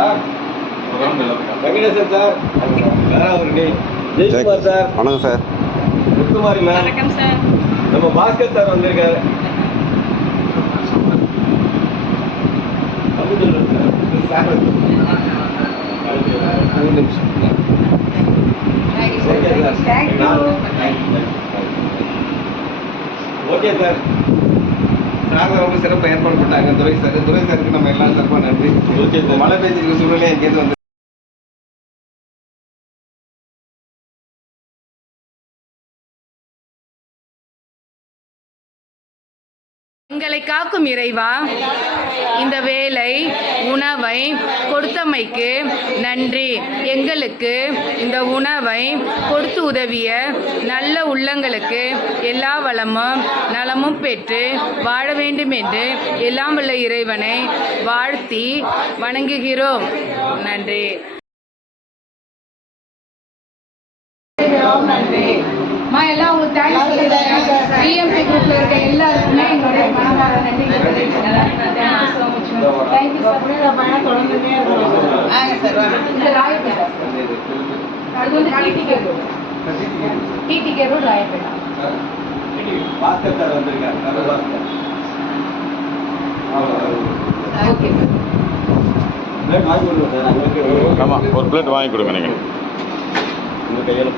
Sir. Venkatesan sir. வேற ஒரு டே ஜெயக்குமார் சார் வணக்கம் சார். முத்துமாரி மேம். வணக்கம் சார். நம்ம பாஸ்கர் சார் வந்திருக்காரு. தமிழ்ச்செல்வன் சார். சார். மூணு நிமிஷம். Okay sir. சார் ரொம்ப சிறப்பாக ஏற்பாடு பண்ணாங்க. துரை சார் துரை சாருக்கு நம்ம எல்லாம் சிறப்பாக நன்றி. மழை பெஞ்சிருக்க சூழ்நிலை எங்கேயிருந்து வந்து எங்களை காக்கும் இறைவா இந்த வேலை உணவை கொடுத்தமைக்கு நன்றி. எங்களுக்கு இந்த உணவை கொடுத்து உதவிய நல்ல உள்ளங்களுக்கு எல்லா வளமும் நலமும் பெற்று வாழ வேண்டும் என்று எல்லாம் உள்ள இறைவனை வாழ்த்தி வணங்குகிறோம். நன்றி. TTK road Royapettah Bhaskar sir வந்திருக்காரு நல்ல பாஸ்கர் ஓகே சார் பிளேட் வாங்கி கொடுங்க சார் உங்களுக்கு ஆமாம் ஒரு பிளேட் வாங்கி கொடுங்க நீங்கள் உங்க கையில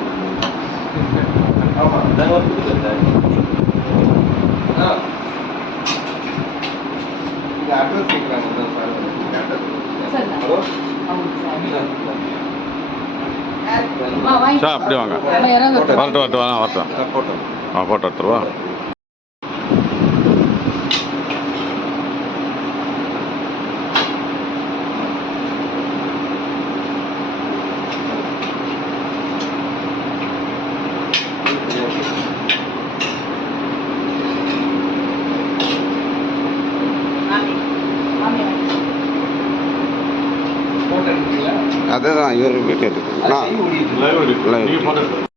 ஆமாம் சார் ஒரு கொடுங்க சார் ஆ இந்த அட்ரஸ் கேட்குறாங்க சார் அட்ரஸ் சார் அப்படி வாங்க. வரட்டும் வரட்டும் வாங்க வரட்டும் ஃபோட்டோ ஆ ஃபோட்டோ எடுத்துருவா ஃபோட்டோ எடுக்கிறீங்களா அதே தான் இவர் வீட்டில் இருக்கு.